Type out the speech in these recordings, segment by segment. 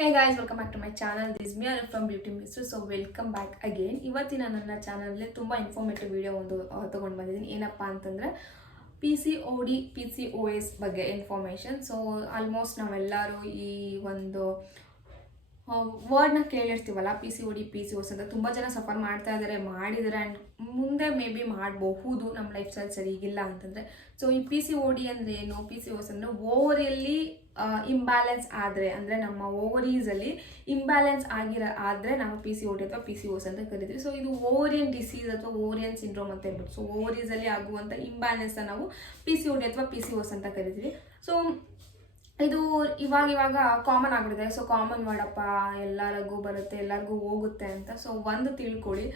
Hey guys, welcome back to my channel. This is me from Beauty Mister. So welcome back again. ಇವತ್ತಿನ ನನ್ನ channel ತುಂಬಾ informative video ಒಂದು ತಗೊಂಡು ಬಂದಿದ್ದೀನಿ. ಏನಪ್ಪಾ ಅಂತಂದ್ರೆ PCOD PCOS ಬಗ್ಗೆ ಇನ್ಫಾರ್ಮೇಷನ್. ಸೊ ಆಲ್ಮೋಸ್ಟ್ ನಾವೆಲ್ಲರೂ ಈ ಒಂದು ವರ್ಡ್ನ ಕೇಳಿರ್ತೀವಲ್ಲ, PCOD PCOS ಅಂತ. ತುಂಬ ಜನ ಸಫರ್ ಮಾಡ್ತಾ ಇದ್ದಾರೆ, ಮಾಡಿದ್ದಾರೆ, ಆ್ಯಂಡ್ ಮುಂದೆ ಮೇ ಬಿ ಮಾಡಬಹುದು ನಮ್ಮ ಲೈಫ್ ಸ್ಟೈಲ್ ಸರಿಗಿಲ್ಲ ಅಂತಂದರೆ. ಸೊ ಈ PCOD ಅಂದರೆ ಏನು, PCOS ಅಂದರೆ ಓವರಿಯಲ್ಲಿ ಇಂಬ್ಯಾಲೆನ್ಸ್ ಆದರೆ, ಅಂದರೆ ನಮ್ಮ ಓವರೀಸಲ್ಲಿ ಇಂಬ್ಯಾಲೆನ್ಸ್ ಆದರೆ ನಾವು PCOD ಅಥವಾ PCOS ಅಂತ ಕರಿತೀವಿ. ಸೊ ಇದು ಓವರಿಯನ್ ಡಿಸೀಸ್ ಅಥವಾ ಓವರಿಯನ್ ಸಿಂಡ್ರೋಮ್ ಅಂತ ಹೇಳ್ಬಿಟ್ಟು. ಸೊ ಓವರೀಸಲ್ಲಿ ಆಗುವಂಥ ಇಂಬ್ಯಾಲೆನ್ಸ್ನ ನಾವು PCOD ಅಥವಾ PCOS ಅಂತ ಕರಿತೀವಿ. ಸೊ ಇದು ಇವಾಗ ಕಾಮನ್ ಆಗ್ಬಿಟ್ಟಿದೆ. ಸೊ ಕಾಮನ್ ಮಾಡಪ್ಪ, ಎಲ್ಲರಿಗೂ ಬರುತ್ತೆ, ಎಲ್ಲರಿಗೂ ಹೋಗುತ್ತೆ ಅಂತ. ಸೊ ಒಂದು ತಿಳ್ಕೊಳ್ಳಿ,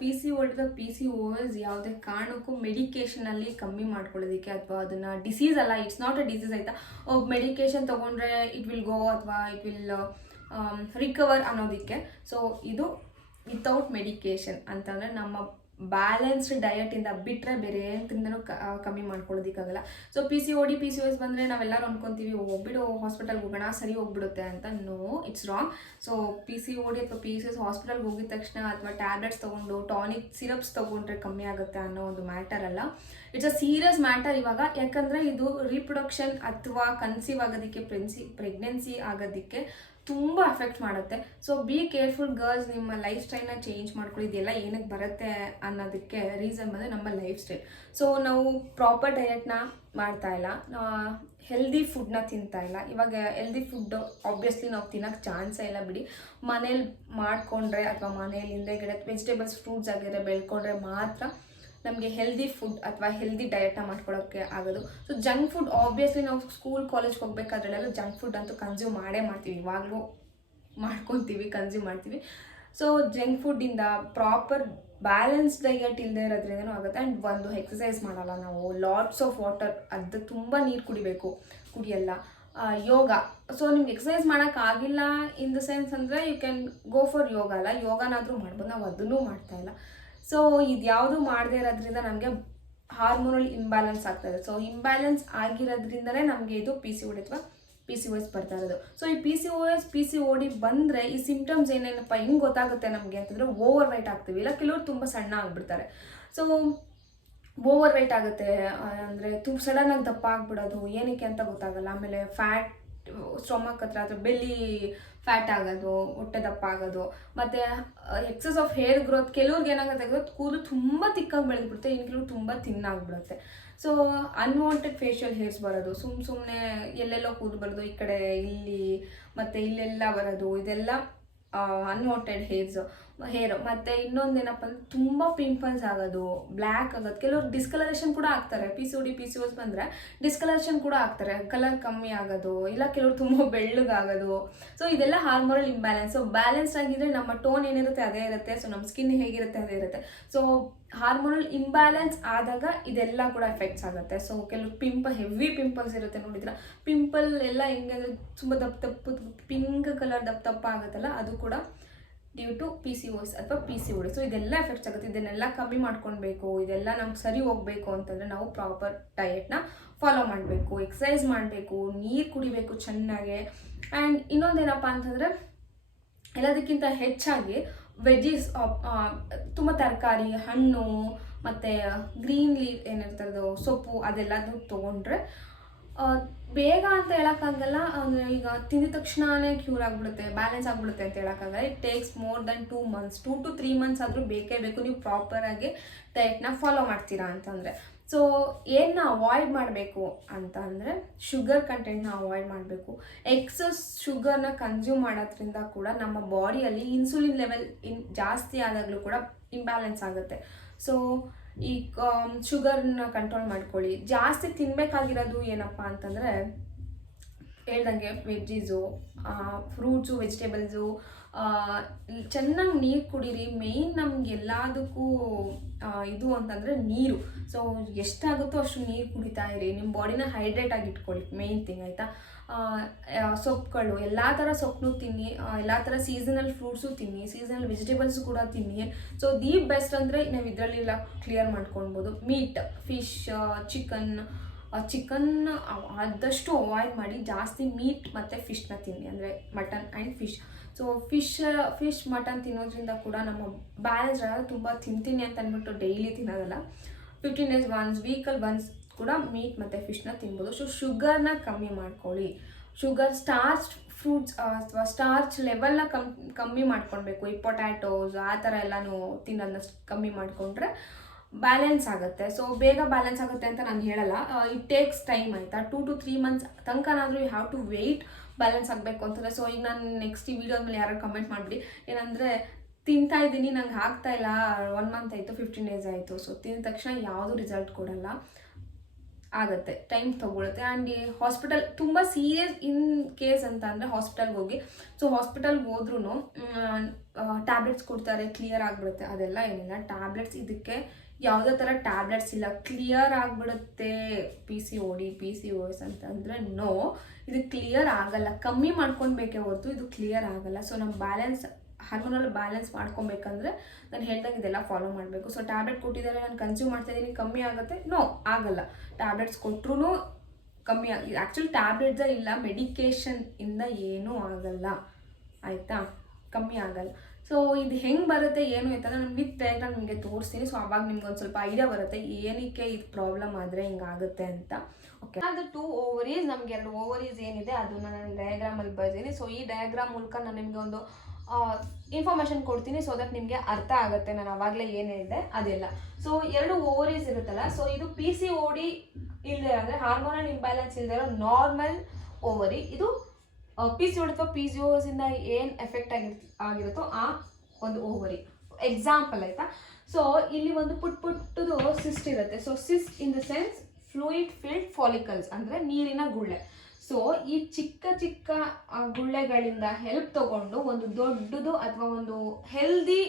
PCOD ಅಥವಾ PCOS ಯಾವುದೇ ಕಾರಣಕ್ಕೂ ಮೆಡಿಕೇಷನಲ್ಲಿ ಕಮ್ಮಿ ಮಾಡ್ಕೊಳ್ಳೋದಕ್ಕೆ ಅಥವಾ ಅದನ್ನು ಡಿಸೀಸ್ ಅಲ್ಲ, ಇಟ್ಸ್ ನಾಟ್ ಅ ಡಿಸೀಸ್ ಆಯಿತಾ. ಮೆಡಿಕೇಷನ್ ತೊಗೊಂಡ್ರೆ ಇಟ್ ವಿಲ್ ಗೋ ಅಥವಾ ಇಟ್ ವಿಲ್ ರಿಕವರ್ ಅನ್ನೋದಕ್ಕೆ. ಸೊ ಇದು ವಿತೌಟ್ ಮೆಡಿಕೇಷನ್ ಅಂತಂದರೆ ನಮ್ಮ ಬ್ಯಾಲೆನ್ಸ್ಡ್ ಡಯಟಿಂದ ಬಿಟ್ಟರೆ ಬೇರೆ ಏನಂತಂದೂ ಕಮ್ಮಿ ಮಾಡ್ಕೊಳ್ಳೋದಕ್ಕಾಗಲ್ಲ. ಸೊ PCOD PCOS ಬಂದರೆ ನಾವೆಲ್ಲರೂ ಅಂದ್ಕೊತೀವಿ, ಹೋಗ್ಬಿಡು ಹಾಸ್ಪಿಟಲ್ಗೆ ಹೋಗೋಣ ಸರಿ ಹೋಗ್ಬಿಡುತ್ತೆ ಅಂತ. No, it's wrong. So PCOD ಅಥವಾ PCOS ಹಾಸ್ಪಿಟಲ್ಗೆ ಹೋಗಿದ ತಕ್ಷಣ ಅಥವಾ ಟ್ಯಾಬ್ಲೆಟ್ಸ್ ತೊಗೊಂಡು ಟಾನಿಕ್ ಸಿರಪ್ಸ್ ತೊಗೊಂಡ್ರೆ ಕಮ್ಮಿ ಆಗುತ್ತೆ ಅನ್ನೋ ಒಂದು ಮ್ಯಾಟರ್ ಅಲ್ಲ. ಇಟ್ಸ್ ಅ ಸೀರಿಯಸ್ ಮ್ಯಾಟರ್ ಇವಾಗ. ಯಾಕಂದರೆ ಇದು ರೀಪ್ರೊಡಕ್ಷನ್ ಅಥವಾ ಕನ್ಸೀವ್ ಆಗೋದಕ್ಕೆ, ಪ್ರೆಗ್ನೆನ್ಸಿ ಆಗೋದಕ್ಕೆ ತುಂಬ ಅಫೆಕ್ಟ್ ಮಾಡುತ್ತೆ. ಸೊ ಬಿ ಕೇರ್ಫುಲ್ ಗರ್ಲ್ಸ್, ನಿಮ್ಮ ಲೈಫ್ ಸ್ಟೈಲ್ನ ಚೇಂಜ್ ಮಾಡ್ಕೊಳ್ಳಿ. ಇದೆಲ್ಲ ಏನಕ್ಕೆ ಬರುತ್ತೆ ಅನ್ನೋದಕ್ಕೆ ರೀಸನ್ ಬಂದರೆ ನಮ್ಮ ಲೈಫ್ ಸ್ಟೈಲ್. ಸೊ ನಾವು ಪ್ರಾಪರ್ ಡಯಟ್ನ ಮಾಡ್ತಾ ಇಲ್ಲ, ಹೆಲ್ದಿ ಫುಡ್ನ ತಿಂತಾ ಇಲ್ಲ. ಇವಾಗ ಹೆಲ್ದಿ ಫುಡ್ ಆಬ್ವಿಯಸ್ಲಿ ನಾವು ತಿನ್ನೋಕ್ಕೆ ಚಾನ್ಸೇ ಇಲ್ಲ ಬಿಡಿ. ಮನೇಲಿ ಮಾಡಿಕೊಂಡ್ರೆ ಅಥವಾ ಮನೇಲಿ ಹಿಂದೆಗಡೆ ವೆಜಿಟೇಬಲ್ಸ್ ಫ್ರೂಟ್ಸ್ ಆಗಿರೋ ಬೆಳ್ಕೊಂಡ್ರೆ ಮಾತ್ರ ನಮಗೆ ಹೆಲ್ದಿ ಫುಡ್ ಅಥವಾ ಹೆಲ್ದಿ ಡಯಟ್ನ ಮಾಡ್ಕೊಳ್ಳೋಕ್ಕೆ ಆಗೋದು. ಸೊ ಜಂಕ್ ಫುಡ್ ಆಬ್ವಿಯಸ್ಲಿ ನಾವು ಸ್ಕೂಲ್ ಕಾಲೇಜ್ಗೆ ಹೋಗ್ಬೇಕಾದ್ರೆಲ್ಲ ಜಂಕ್ ಫುಡ್ ಅಂತೂ ಕನ್ಸ್ಯೂಮ್ ಮಾಡ್ತೀವಿ, ಇವಾಗಲೂ ಕನ್ಸ್ಯೂಮ್ ಮಾಡ್ತೀವಿ. ಸೊ ಜಂಕ್ ಫುಡ್ಡಿಂದ ಪ್ರಾಪರ್ ಬ್ಯಾಲೆನ್ಸ್ ಡಯಟ್ ಇಲ್ಲದೆ ಇರೋದ್ರಿಂದನೂ ಆಗುತ್ತೆ. ಆ್ಯಂಡ್ ಒಂದು ಎಕ್ಸಸೈಸ್ ಮಾಡಲ್ಲ ನಾವು, ಲಾಟ್ಸ್ ಆಫ್ ವಾಟರ್, ಅದು ತುಂಬ ನೀರು ಕುಡಿಯಲ್ಲ. ಯೋಗ, ಸೊ ನಿಮ್ಗೆ ಎಕ್ಸಸೈಸ್ ಮಾಡೋಕ್ಕಾಗಿಲ್ಲ ಇನ್ ದ ಸೆನ್ಸ್ ಅಂದರೆ ಯು ಕ್ಯಾನ್ ಗೋ ಫಾರ್ ಯೋಗ ಅಲ್ಲ, ಯೋಗನಾದರೂ ಮಾಡ್ಬೋದು. ನಾವು ಅದನ್ನೂ ಮಾಡ್ತಾಯಿಲ್ಲ. ಸೊ ಇದ್ಯಾವುದು ಮಾಡದೇ ಇರೋದ್ರಿಂದ ನಮಗೆ ಹಾರ್ಮೋನಲ್ ಇಂಬ್ಯಾಲೆನ್ಸ್ ಆಗ್ತಾಯಿದೆ. ಸೊ ಇಂಬ್ಯಾಲೆನ್ಸ್ ಆಗಿರೋದ್ರಿಂದಲೇ ನಮಗೆ ಇದು PCOD ಅಥವಾ PCOS ಬರ್ತಾ ಇರೋದು. ಸೊ ಈ PCOD ಬಂದರೆ ಈ ಸಿಂಪ್ಟಮ್ಸ್ ಏನೇನಪ್ಪ ಹೆಂಗೆ ಗೊತ್ತಾಗುತ್ತೆ ನಮಗೆ ಅಂತಂದರೆ, ಓವರ್ ವೆಯ್ಟ್ ಆಗ್ತೀವಿ, ಇಲ್ಲ ಕೆಲವರು ತುಂಬ ಸಣ್ಣ ಆಗಿಬಿಡ್ತಾರೆ. ಸೊ ಓವರ್ ವೆಯ್ಟ್ ಆಗುತ್ತೆ ಅಂದರೆ ಸಡನ್ನಾಗಿ ದಪ್ಪ ಆಗಿಬಿಡೋದು, ಏನಕ್ಕೆ ಅಂತ ಗೊತ್ತಾಗಲ್ಲ. ಆಮೇಲೆ ಫ್ಯಾಟ್, ಸ್ಟೊಮಕ್ ಹತ್ರ ಅಥವಾ ಬೆಲ್ಲಿ ಫ್ಯಾಟ್ ಆಗೋದು, ಹೊಟ್ಟೆ ದಪ್ಪ ಆಗೋದು, ಮತ್ತು ಎಕ್ಸಸ್ ಆಫ್ ಹೇರ್ ಗ್ರೋತ್. ಕೆಲವ್ರಿಗೆ ಏನಾಗುತ್ತೆ, ಕೂದಲು ತುಂಬ ತಿಕ್ಕಾಗಿ ಬೆಳೆದ್ಬಿಡುತ್ತೆ, ಇನ್ನು ಕೆಲವ್ರು ತುಂಬ ತಿನ್ನಾಗ್ಬಿಡುತ್ತೆ. ಸೊ ಅನ್ವಾಂಟೆಡ್ ಫೇಶಿಯಲ್ ಹೇರ್ಸ್ ಬರೋದು, ಸುಮ್ಮನೆ ಎಲ್ಲೆಲ್ಲೋ ಕೂದಲು ಬರೋದು, ಈ ಕಡೆ ಇಲ್ಲಿ ಮತ್ತು ಇಲ್ಲೆಲ್ಲ ಬರೋದು, ಇದೆಲ್ಲ ಅನ್ವಾಂಟೆಡ್ ಹೇರ್. ಮತ್ತು ಇನ್ನೊಂದೇನಪ್ಪ ಅಂದರೆ ತುಂಬ ಪಿಂಪಲ್ಸ್ ಆಗೋದು, ಬ್ಲ್ಯಾಕ್ ಆಗೋದು. ಕೆಲವರು ಡಿಸ್ಕಲರೇಷನ್ ಕೂಡ ಆಗ್ತಾರೆ. PCOD PCOS ಬಂದರೆ ಡಿಸ್ಕಲರೇಷನ್ ಕೂಡ ಆಗ್ತಾರೆ, ಕಲರ್ ಕಮ್ಮಿ ಆಗೋದು, ಇಲ್ಲ ಕೆಲವರು ತುಂಬ ಬೆಳ್ಳಗಾಗೋದು. ಸೊ ಇದೆಲ್ಲ ಹಾರ್ಮೋನಲ್ ಇಂಬ್ಯಾಲೆನ್ಸ್. ಸೊ ಬ್ಯಾಲೆನ್ಸ್ ಆಗಿದ್ರೆ ನಮ್ಮ ಟೋನ್ ಏನಿರುತ್ತೆ ಅದೇ ಇರುತ್ತೆ, ಸೊ ನಮ್ಮ ಸ್ಕಿನ್ ಹೇಗಿರುತ್ತೆ ಅದೇ ಇರುತ್ತೆ. ಸೊ ಹಾರ್ಮೋನಲ್ ಇಂಬ್ಯಾಲೆನ್ಸ್ ಆದಾಗ ಇದೆಲ್ಲ ಕೂಡ ಎಫೆಕ್ಟ್ಸ್ ಆಗುತ್ತೆ. ಸೊ ಕೆಲವು ಹೆವಿ ಪಿಂಪಲ್ಸ್ ಇರುತ್ತೆ, ನೋಡಿದ್ರೆ ಪಿಂಪಲ್ ಎಲ್ಲ ಹೆಂಗಂದ್ರೆ ತುಂಬ ದಪ್ಪ ಪಿಂಕ್ ಕಲರ್ ದಪ್ಪ ಆಗುತ್ತಲ್ಲ, ಅದು ಕೂಡ ಡ್ಯೂ ಟು PCOS ಅಥವಾ PCOD. ಸೊ ಇದೆಲ್ಲ ಎಫೆಕ್ಟ್ಸ್ ಆಗುತ್ತೆ. ಇದನ್ನೆಲ್ಲ ಕಮ್ಮಿ ಮಾಡ್ಕೊಳ್ಬೇಕು, ಇದೆಲ್ಲ ನಮ್ಗೆ ಸರಿ ಹೋಗಬೇಕು ಅಂತಂದರೆ ನಾವು ಪ್ರಾಪರ್ ಡಯಟ್ನ ಫಾಲೋ ಮಾಡಬೇಕು, ಎಕ್ಸಸೈಸ್ ಮಾಡಬೇಕು, ನೀರು ಕುಡಿಬೇಕು ಚೆನ್ನಾಗೆ. ಆ್ಯಂಡ್ ಇನ್ನೊಂದೇನಪ್ಪ ಅಂತಂದರೆ, ಎಲ್ಲದಕ್ಕಿಂತ ಹೆಚ್ಚಾಗಿ ವೆಜ್ಜೀಸ್, ತುಂಬ ತರಕಾರಿ, ಹಣ್ಣು ಮತ್ತು ಗ್ರೀನ್ ಲೀವ್ ಏನಿರ್ತದೋ ಸೊಪ್ಪು, ಅದೆಲ್ಲದೂ ತೊಗೊಂಡ್ರೆ ಬೇಗ ಅಂತ ಹೇಳೋಕ್ಕಾಗಲ್ಲ. ಅಂದರೆ ಈಗ ತಿಂದಿದ ತಕ್ಷಣವೇ ಕ್ಯೂರ್ ಆಗಿಬಿಡುತ್ತೆ, ಬ್ಯಾಲೆನ್ಸ್ ಆಗಿಬಿಡುತ್ತೆ ಅಂತ ಹೇಳೋಕ್ಕಾಗಲ್ಲ. It takes more than 2 months, 2 to 3 months ಆದರೂ ಬೇಕೇ ಬೇಕು ನೀವು ಪ್ರಾಪರಾಗಿ ಡಯಟ್ನ ಫಾಲೋ ಮಾಡ್ತೀರಾ ಅಂತಂದರೆ. ಸೊ ಏನನ್ನ ಅವಾಯ್ಡ್ ಮಾಡಬೇಕು ಅಂತ ಅಂದರೆ, ಶುಗರ್ ಕಂಟೆಂಟ್ನ ಅವಾಯ್ಡ್ ಮಾಡಬೇಕು. ಎಕ್ಸಸ್ ಶುಗರ್ನ ಕನ್ಸ್ಯೂಮ್ ಮಾಡೋದ್ರಿಂದ ಕೂಡ ನಮ್ಮ ಬಾಡಿಯಲ್ಲಿ ಇನ್ಸುಲಿನ್ ಲೆವೆಲ್ ಜಾಸ್ತಿ ಆದಾಗಲೂ ಕೂಡ ಇಂಬ್ಯಾಲೆನ್ಸ್ ಆಗುತ್ತೆ. ಸೊ ಈ ಶುಗರ್ನ ಕಂಟ್ರೋಲ್ ಮಾಡ್ಕೊಳ್ಳಿ. ಜಾಸ್ತಿ ತಿನ್ನಬೇಕಾಗಿರೋದು ಏನಪ್ಪ ಅಂತಂದರೆ, ಹೇಳ್ದಂಗೆ ವೆಜ್ಜೀಸು, ಫ್ರೂಟ್ಸು, ವೆಜಿಟೇಬಲ್ಸು, ಚೆನ್ನಾಗಿ ನೀರು ಕುಡೀರಿ. ಮೇಯ್ನ್ ನಮಗೆಲ್ಲದಕ್ಕೂ ಇದು ಅಂತಂದರೆ ನೀರು. ಸೊ ಎಷ್ಟಾಗುತ್ತೋ ಅಷ್ಟು ನೀರು ಕುಡಿತಾ ಇರಿ, ನಿಮ್ಮ ಬಾಡಿನ ಹೈಡ್ರೇಟ್ ಆಗಿ ಇಟ್ಕೊಳ್ಳಿ, ಮೇಯ್ನ್ ಥಿಂಗ್ ಆಯಿತಾ. ಸೊಪ್ಪುಗಳು, ಎಲ್ಲ ಥರ ಸೊಪ್ಪು ತಿನ್ನಿ, ಎಲ್ಲ ಥರ ಸೀಸನಲ್ ಫ್ರೂಟ್ಸು ತಿನ್ನಿ, ಸೀಸನಲ್ ವೆಜಿಟೇಬಲ್ಸು ಕೂಡ ತಿನ್ನಿ. ಸೊ ದಿ ಬೆಸ್ಟ್ ಅಂದರೆ ನಾವು ಇದರಲ್ಲೆಲ್ಲ ಕ್ಲಿಯರ್ ಮಾಡ್ಕೊಳ್ಬೋದು. ಮೀಟ್, ಫಿಶ್, ಚಿಕನ್, ಚಿಕನ್ ಆದಷ್ಟು ಅವಾಯ್ಡ್ ಮಾಡಿ, ಜಾಸ್ತಿ ಮೀಟ್ ಮತ್ತು ಫಿಶ್ನ ತಿನ್ನಿ, ಅಂದರೆ mutton and fish. So fish mutton ತಿನ್ನೋದ್ರಿಂದ ಕೂಡ ನಮ್ಮ ಬ್ಯಾಲೆನ್ಸ್ ಆಗೋದು. ತುಂಬ ತಿಂತೀನಿ ಅಂತ ಅಂದ್ಬಿಟ್ಟು ಡೈಲಿ ತಿನ್ನೋದಲ್ಲ, 15 days ಒನ್ಸ್, ವೀಕಲ್ಲಿ ಒನ್ಸ್ ಕೂಡ ಮೀಟ್ ಮತ್ತು ಫಿಶ್ನ ತಿನ್ಬೋದು. ಸೊ ಶುಗರ್ನ ಕಮ್ಮಿ ಮಾಡ್ಕೊಳ್ಳಿ. ಶುಗರ್, ಸ್ಟಾರ್ಚ್ ಫ್ರೂಟ್ಸ್ ಅಥವಾ ಸ್ಟಾರ್ಚ್ ಲೆವೆಲ್ನ ಕಮ್ಮಿ ಮಾಡ್ಕೊಳ್ಬೇಕು. ಈ ಪೊಟ್ಯಾಟೋಸ್ ಆ ಥರ ಎಲ್ಲನೂ ತಿನ್ನೋದನ್ನ ಕಮ್ಮಿ ಮಾಡಿಕೊಂಡ್ರೆ ಬ್ಯಾಲೆನ್ಸ್ ಆಗುತ್ತೆ. ಸೊ ಬೇಗ ಬ್ಯಾಲೆನ್ಸ್ ಆಗುತ್ತೆ ಅಂತ ನಾನು ಹೇಳಲ್ಲ, ಇಟ್ ಟೇಕ್ಸ್ ಟೈಮ್ ಆಯಿತಾ. 2 to 3 months ತನಕನಾದರೂ you have to wait balance ಆಗಬೇಕು ಅಂತಂದರೆ. ಸೊ ಈಗ ನಾನು ನೆಕ್ಸ್ಟ್ ಈ ವಿಡಿಯೋ ಮೇಲೆ ಯಾರು ಕಮೆಂಟ್ ಮಾಡಿಬಿಡಿ, ಏನಂದರೆ ತಿಂತಾ ಇದ್ದೀನಿ ನಂಗೆ ಆಗ್ತಾ ಇಲ್ಲ, 1 month ಆಯಿತು, 15 days ಆಯಿತು, ಸೊ ತಿಂದ ತಕ್ಷಣ ಯಾವುದೂ ರಿಸಲ್ಟ್ ಕೊಡಲ್ಲ, ಆಗುತ್ತೆ, ಟೈಮ್ ತೊಗೊಳುತ್ತೆ. ಆ್ಯಂಡ್ ಈ ಹಾಸ್ಪಿಟಲ್ ತುಂಬ ಸೀರಿಯಸ್ ಇನ್ ಕೇಸ್ ಅಂತ ಅಂದರೆ ಹಾಸ್ಪಿಟಲ್ಗೆ ಹೋಗಿ. ಸೊ ಹಾಸ್ಪಿಟಲ್ಗೆ ಹೋದ್ರೂ ಟ್ಯಾಬ್ಲೆಟ್ಸ್ ಕೊಡ್ತಾರೆ, ಕ್ಲಿಯರ್ ಆಗಿಬಿಡುತ್ತೆ. ಅದೆಲ್ಲ ಏನಿಲ್ಲ, ಟ್ಯಾಬ್ಲೆಟ್ಸ್ ಇದಕ್ಕೆ ಯಾವುದೇ ಥರ ಟ್ಯಾಬ್ಲೆಟ್ಸ್ ಇಲ್ಲ, ಕ್ಲಿಯರ್ ಆಗಿಬಿಡುತ್ತೆ PCOD PCOS ಅಂತಂದರೆ ನೋ, ಇದು ಕ್ಲಿಯರ್ ಆಗಲ್ಲ. ಕಮ್ಮಿ ಮಾಡ್ಕೊಳ್ಬೇಕೇ ಹೊರತು ಇದು ಕ್ಲಿಯರ್ ಆಗಲ್ಲ. ಸೊ ನಮ್ಮ ಬ್ಯಾಲೆನ್ಸ್, ಹಾರ್ಮೋನಲ್ ಬ್ಯಾಲೆನ್ಸ್ ಮಾಡ್ಕೊಬೇಕಂದ್ರೆ ನಾನು ಹೇಳ್ದಂಗೆ ಇದೆಲ್ಲ ಫಾಲೋ ಮಾಡಬೇಕು. ಸೊ ಟ್ಯಾಬ್ಲೆಟ್ ಕೊಟ್ಟಿದ್ದಾರೆ, ನಾನು ಕನ್ಸ್ಯೂಮ್ ಮಾಡ್ತಾಯಿದ್ದೀನಿ, ಕಮ್ಮಿ ಆಗುತ್ತೆ? ನೋ, ಆಗಲ್ಲ. ಟ್ಯಾಬ್ಲೆಟ್ಸ್ ಕೊಟ್ಟರು ಕಮ್ಮಿ ಆ್ಯಕ್ಚುಲಿ ಟ್ಯಾಬ್ಲೆಟ್ಸೇ ಇಲ್ಲ, ಮೆಡಿಕೇಷನ್ ಇಂದ ಏನೂ ಆಗಲ್ಲ, ಆಯಿತಾ, ಕಮ್ಮಿ ಆಗಲ್ಲ. ಸೊ ಇದು ಹೆಂಗೆ ಬರುತ್ತೆ ಏನು ಅಂತಂದರೆ ನಾನು ವಿತ್ ಡಯಾಗ್ರಾಮ್ ನಿಮಗೆ ತೋರಿಸ್ತೀನಿ. ಸೊ ಆವಾಗ ನಿಮ್ಗೆ ಒಂದು ಸ್ವಲ್ಪ ಐಡಿಯಾ ಬರುತ್ತೆ ಏನಕ್ಕೆ ಇದು ಪ್ರಾಬ್ಲಮ್ ಆದರೆ ಹಿಂಗಾಗುತ್ತೆ ಅಂತ. ಓಕೆ, ಅದು 2 ovaries, ನಮಗೆ 2 ovaries ಏನಿದೆ ಅದನ್ನು ನಾನು ಡಯಾಗ್ರಾಮಲ್ಲಿ ಬರ್ತೀನಿ. ಸೊ ಈ ಡಯಾಗ್ರಾಮ್ ಮೂಲಕ ನಾನು ನಿಮಗೆ ಒಂದು ಇನ್ಫಾರ್ಮೇಷನ್ ಕೊಡ್ತೀನಿ, ಸೊ ದಟ್ ನಿಮಗೆ ಅರ್ಥ ಆಗುತ್ತೆ ನಾನು ಆವಾಗಲೇ ಏನು ಹೇಳಿದೆ ಅದೆಲ್ಲ. ಸೊ 2 ovaries ಇರುತ್ತಲ್ಲ, ಸೊ ಇದು PCOD ಇಲ್ಲದೆ, ಅಂದರೆ ಹಾರ್ಮೋನಲ್ ಇಂಬ್ಯಾಲೆನ್ಸ್ ಇಲ್ಲದೆ ಇರೋ ನಾರ್ಮಲ್ ಓವರಿ. ಇದು PCOD ಅಥವಾ PCOS ಇಂದ ಏನು ಎಫೆಕ್ಟ್ ಆಗಿರುತ್ತೋ ಆ ಒಂದು ಓವರಿ ಎಕ್ಸಾಂಪಲ್, ಆಯಿತಾ. ಸೊ ಇಲ್ಲಿ ಒಂದು ಪುಟ್ಟದು ಸಿಸ್ಟ್ ಇರುತ್ತೆ. So cyst in the sense fluid filled follicles, ಅಂದರೆ ನೀರಿನ ಗುಳ್ಳೆ. ಸೊ ಈ ಚಿಕ್ಕ ಚಿಕ್ಕ ಗುಳ್ಳೆಗಳಿಂದ ಹೆಲ್ಪ್ ತಗೊಂಡು ಒಂದು ದೊಡ್ಡದು ಅಥವಾ ಒಂದು ಹೆಲ್ದಿ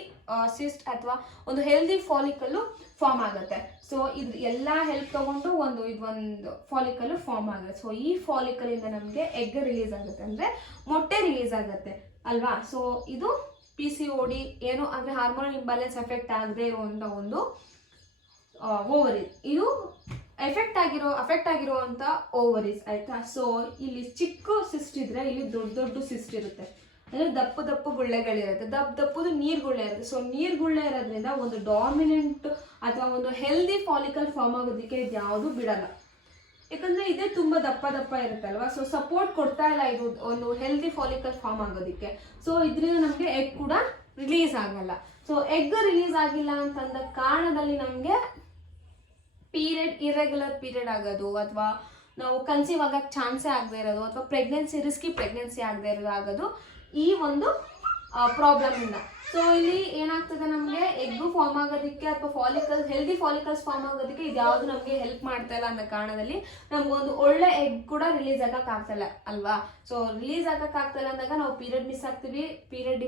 ಸಿಸ್ಟ್ ಅಥವಾ ಒಂದು ಹೆಲ್ದಿ ಫಾಲಿಕಲ್ಲು ಫಾರ್ಮ್ ಆಗುತ್ತೆ. ಸೊ ಇದು ಎಲ್ಲ ಹೆಲ್ಪ್ ತಗೊಂಡು ಇದೊಂದು ಫಾಲಿಕಲ್ಲು ಫಾರ್ಮ್ ಆಗುತ್ತೆ. ಸೊ ಈ ಫಾಲಿಕಲಿಂದ ನಮಗೆ ಎಗ್ ರಿಲೀಸ್ ಆಗುತ್ತೆ, ಅಂದರೆ ಮೊಟ್ಟೆ ರಿಲೀಸ್ ಆಗುತ್ತೆ ಅಲ್ವಾ. ಸೊ ಇದು PCOD ಏನು ಅಂದರೆ ಹಾರ್ಮೋನಲ್ ಇಂಬ್ಯಾಲೆನ್ಸ್ ಎಫೆಕ್ಟ್ ಆಗದೆ ಇರುವಂಥ ಒಂದು ಓವರಿ. ಇದು ಎಫೆಕ್ಟ್ ಆಗಿರುವಂಥ ಓವರೀಸ್, ಆಯಿತಾ. ಸೊ ಇಲ್ಲಿ ಚಿಕ್ಕ ಸಿಸ್ಟ್ ಇದ್ದರೆ ಇಲ್ಲಿ ದೊಡ್ಡ ಸಿಸ್ಟ್ ಇರುತ್ತೆ, ಅಂದರೆ ದಪ್ಪು ಗುಳ್ಳೆಗಳಿರುತ್ತೆ, ದಪ್ಪದು ನೀರ್ಗುಳ್ಳೆ ಇರುತ್ತೆ. ಸೊ ನೀರ್ಗುಳ್ಳೆ ಇರೋದ್ರಿಂದ ಒಂದು ಡಾಮಿನೆಂಟ್ ಅಥವಾ ಒಂದು ಹೆಲ್ದಿ ಫಾಲಿಕಲ್ ಫಾರ್ಮ್ ಆಗೋದಕ್ಕೆ ಇದು ಯಾವುದು ಬಿಡಲ್ಲ, ಯಾಕಂದರೆ ಇದೇ ತುಂಬ ದಪ್ಪ ಇರುತ್ತಲ್ವ. ಸೊ ಸಪೋರ್ಟ್ ಕೊಡ್ತಾ ಇಲ್ಲ ಇದು ಒಂದು ಹೆಲ್ದಿ ಫಾಲಿಕಲ್ ಫಾರ್ಮ್ ಆಗೋದಕ್ಕೆ. ಸೊ ಇದರಿಂದ ನಮಗೆ ಎಗ್ ಕೂಡ ರಿಲೀಸ್ ಆಗಲ್ಲ. ಸೊ ಎಗ್ ರಿಲೀಸ್ ಆಗಿಲ್ಲ ಅಂತಂದ ಕಾರಣದಲ್ಲಿ ನಮಗೆ ಇರ್ರೆಗ್ಯುಲರ್ ಪೀರಿಯಡ್ ಆಗೋದು, ಅಥವಾ ನಾವು ಕನ್ಸೀವ್ ಆಗೋಕ್ಕೆ ಚಾನ್ಸೇ ಆಗದೆ ಇರೋದು, ಅಥವಾ ರಿಸ್ಕಿ ಪ್ರೆಗ್ನೆನ್ಸಿ ಆಗದೆ ಇರೋದು ಆಗೋದು ಈ ಒಂದು ಪ್ರಾಬ್ಲಮಿಂದ. ಸೊ ಇಲ್ಲಿ ಏನಾಗ್ತದೆ, ನಮಗೆ ಎಗ್ಗು ಫಾರ್ಮ್ ಆಗೋದಕ್ಕೆ ಅಥವಾ ಹೆಲ್ದಿ ಫಾಲಿಕಲ್ಸ್ ಫಾರ್ಮ್ ಆಗೋದಕ್ಕೆ ಇದು ಯಾವುದು ನಮಗೆ ಹೆಲ್ಪ್ ಮಾಡ್ತಾ ಇಲ್ಲ ಅನ್ನೋ ಕಾರಣದಲ್ಲಿ ನಮಗೊಂದು ಒಳ್ಳೆ ಎಗ್ ಕೂಡ ರಿಲೀಸ್ ಆಗೋಕ್ಕಾಗ್ತಾಯಿಲ್ಲ ಅಲ್ವಾ. ಸೊ ರಿಲೀಸ್ ಆಗೋಕ್ಕಾಗ್ತಾಯಿಲ್ಲ ಅಂದಾಗ ನಾವು ಪೀರಿಯಡ್ ಮಿಸ್ ಆಗ್ತೀವಿ, ಪೀರಿಯಡ್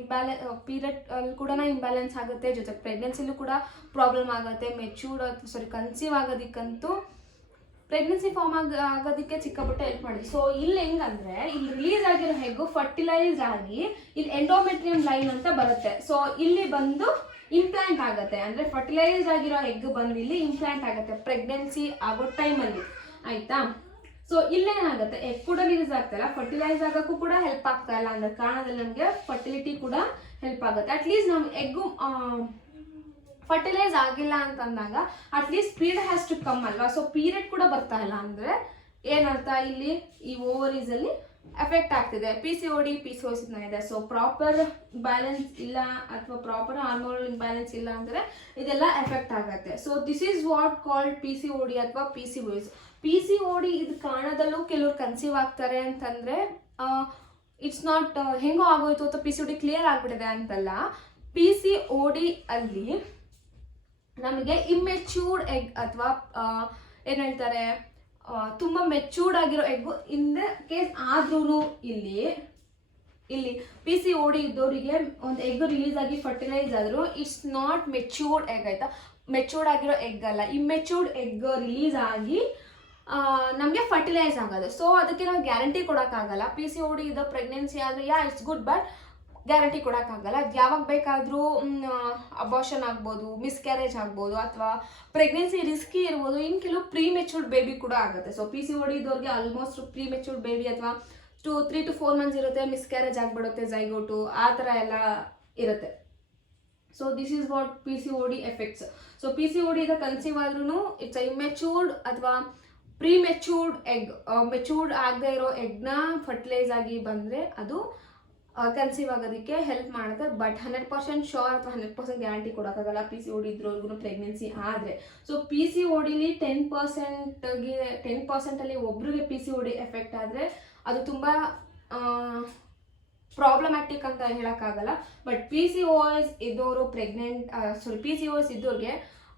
ಅಲ್ಲಿ ಕೂಡ ಇಂಬ್ಯಾಲೆನ್ಸ್ ಆಗುತ್ತೆ, ಜೊತೆಗೆ ಪ್ರೆಗ್ನೆನ್ಸಿಲೂ ಕೂಡ ಪ್ರಾಬ್ಲಮ್ ಆಗುತ್ತೆ. ಕನ್ಸೀವ್ ಆಗೋದಕ್ಕಂತೂ ಪ್ರೆಗ್ನೆನ್ಸಿ ಫಾರ್ಮ್ ಆಗೋದಕ್ಕೆ ಚಿಕ್ಕಪುಟ್ಟ ಹೆಲ್ಪ್ ಮಾಡಿದ್ವಿ. ಸೊ ಇಲ್ಲಿ ಹೆಂಗಂದ್ರೆ, ಇಲ್ಲಿ ರಿಲೀಸ್ ಆಗಿರೋ ಎಗ್ಗು ಫರ್ಟಿಲೈಸ್ ಆಗಿ ಇಲ್ಲಿ ಎಂಡೋಮೆಟ್ರಿಯಂ ಲೈನ್ ಅಂತ ಬರುತ್ತೆ. ಸೊ ಇಲ್ಲಿ ಬಂದು ಇಂಪ್ಲಾಂಟ್ ಆಗುತ್ತೆ, ಅಂದರೆ ಫರ್ಟಿಲೈಸ್ ಆಗಿರೋ ಎಗ್ ಬಂದು ಇಲ್ಲಿ ಇಂಪ್ಲಾಂಟ್ ಆಗುತ್ತೆ ಪ್ರೆಗ್ನೆನ್ಸಿ ಆಗೋ ಟೈಮಲ್ಲಿ, ಆಯಿತಾ. ಸೊ ಇಲ್ಲೇನಾಗುತ್ತೆ, ಎಗ್ ಕೂಡ ರಿಲೀಸ್ ಆಗ್ತಾಯಿಲ್ಲ, ಫರ್ಟಿಲೈಸ್ ಆಗೋಕ್ಕೂ ಕೂಡ ಹೆಲ್ಪ್ ಆಗ್ತಾ ಇಲ್ಲ ಅನ್ನೋ ಕಾರಣದಲ್ಲಿ ನಮಗೆ ಫರ್ಟಿಲಿಟಿ ಕೂಡ ಹೆಲ್ಪ್ ಆಗುತ್ತೆ. ಅಟ್ಲೀಸ್ಟ್ ನಮ್ಮ ಎಗ್ಗು ಫರ್ಟಿಲೈಸ್ ಆಗಿಲ್ಲ ಅಂತಂದಾಗ at least period has to come ಅಲ್ವಾ. ಸೊ ಪೀರಿಯಡ್ ಕೂಡ ಬರ್ತಾ ಇಲ್ಲ ಅಂದರೆ ಏನರ್ಥ, ಇಲ್ಲಿ ಈ ಓವರೀಸಲ್ಲಿ ಎಫೆಕ್ಟ್ ಆಗ್ತಿದೆ, PCOD PCOS ಇದೆ. ಸೊ ಪ್ರಾಪರ್ ಬ್ಯಾಲೆನ್ಸ್ ಇಲ್ಲ ಅಥವಾ ಪ್ರಾಪರ್ ಹಾರ್ಮೋನಲ್ ಇಂಬ್ಯಾಲೆನ್ಸ್ ಇಲ್ಲ ಅಂದರೆ ಇದೆಲ್ಲ ಎಫೆಕ್ಟ್ ಆಗುತ್ತೆ. So this is what called PCOD ಅಥವಾ PCOD ಇದು ಕಾರಣದಲ್ಲೂ ಕೆಲವ್ರು ಕನ್ಸೀವ್ ಆಗ್ತಾರೆ ಅಂತಂದರೆ ಇಟ್ಸ್ ನಾಟ್ ಹೆಂಗೋ ಆಗೋಯ್ತು ಅಥವಾ PCOD ಕ್ಲಿಯರ್ ಆಗಿಬಿಟ್ಟಿದೆ ಅಂತಲ್ಲ. PCOD ಅಲ್ಲಿ ನಮಗೆ ಇಮ್ಮೆಚ್ಯೂರ್ಡ್ ಎಗ್ ಅಥವಾ ಏನು ಹೇಳ್ತಾರೆ, ತುಂಬ ಮೆಚ್ಯೂರ್ಡ್ ಆಗಿರೋ ಎಗ್ಗು ಇನ್ ದ ಕೇಸ್ ಆದ್ರೂ ಇಲ್ಲಿ PCOD ಇದ್ದವರಿಗೆ ಒಂದು ಎಗ್ ರಿಲೀಸ್ ಆಗಿ ಫರ್ಟಿಲೈಸ್ ಆದರೂ ಇಟ್ಸ್ ನಾಟ್ ಮೆಚ್ಯೂರ್ಡ್ ಎಗ್, ಆಯಿತಾ. ಮೆಚ್ಯೂರ್ಡ್ ಆಗಿರೋ ಎಗ್ ಅಲ್ಲ, ಇಮ್ಮೆಚ್ಯೂರ್ಡ್ ಎಗ್ ರಿಲೀಸ್ ಆಗಿ ನಮಗೆ ಫರ್ಟಿಲೈಸ್ ಆಗೋದು. ಸೊ ಅದಕ್ಕೆ ನಾವು ಗ್ಯಾರಂಟಿ ಕೊಡೋಕ್ಕಾಗಲ್ಲ. PCOD ಇದ್ದ ಪ್ರೆಗ್ನೆನ್ಸಿ ಆದರೆ ಇಟ್ಸ್ ಗುಡ್, ಬಟ್ ಗ್ಯಾರಂಟಿ ಕೊಡೋಕ್ಕಾಗಲ್ಲ. ಅದು ಯಾವಾಗ ಬೇಕಾದರೂ ಅಬಾರ್ಷನ್ ಆಗ್ಬೋದು, ಮಿಸ್ಕ್ಯಾರೇಜ್ ಆಗ್ಬೋದು, ಅಥವಾ ಪ್ರೆಗ್ನೆನ್ಸಿ ರಿಸ್ಕಿ ಇರ್ಬೋದು. ಇನ್ನು ಕೆಲವು ಪ್ರೀಮೆಚೂರ್ಡ್ ಬೇಬಿ ಕೂಡ ಆಗುತ್ತೆ. ಸೊ PCOD ಇದ್ದವ್ರಿಗೆ ಆಲ್ಮೋಸ್ಟ್ ಪ್ರೀಮೆಚೂರ್ಡ್ ಬೇಬಿ ಅಥವಾ 3 to 4 months ಇರುತ್ತೆ, ಮಿಸ್ಕ್ಯಾರೇಜ್ ಆಗಿಬಿಡುತ್ತೆ, ಝೈಗೋಟು ಆ ಥರ ಎಲ್ಲ ಇರುತ್ತೆ. So this is what PCOD effects. So PCOD ಈಗ ಕನ್ಸೀವ್ ಆದ್ರೂ ಇಟ್ಸ್ ಇಮ್ಮೆಚೂರ್ಡ್ ಅಥವಾ ಪ್ರೀಮೆಚೂರ್ಡ್ ಎಗ್, ಮೆಚೂರ್ಡ್ ಆಗದೆ ಇರೋ ಎಗ್ನ ಫರ್ಟಿಲೈಸ್ ಆಗಿ ಬಂದರೆ ಅದು ಕನ್ಸೀವ್ ಆಗೋದಕ್ಕೆ ಹೆಲ್ಪ್ ಮಾಡುತ್ತೆ. ಬಟ್ 100% ಶೋರ್ ಅಥವಾ 100% ಗ್ಯಾರಂಟಿ ಕೊಡೋಕ್ಕಾಗಲ್ಲ PCOD ಇದ್ರವ್ರಿಗೂ ಪ್ರೆಗ್ನೆನ್ಸಿ ಆದರೆ. ಸೊ PCODಲಿ 10% ಒಬ್ರಿಗೆ PCOD ಎಫೆಕ್ಟ್ ಆದರೆ ಅದು ತುಂಬ ಪ್ರಾಬ್ಲಮ್ಯಾಟಿಕ್ ಅಂತ ಹೇಳೋಕ್ಕಾಗಲ್ಲ. ಬಟ್ PCOS ಇದ್ದವರು PCOS ಇದ್ದವ್ರಿಗೆ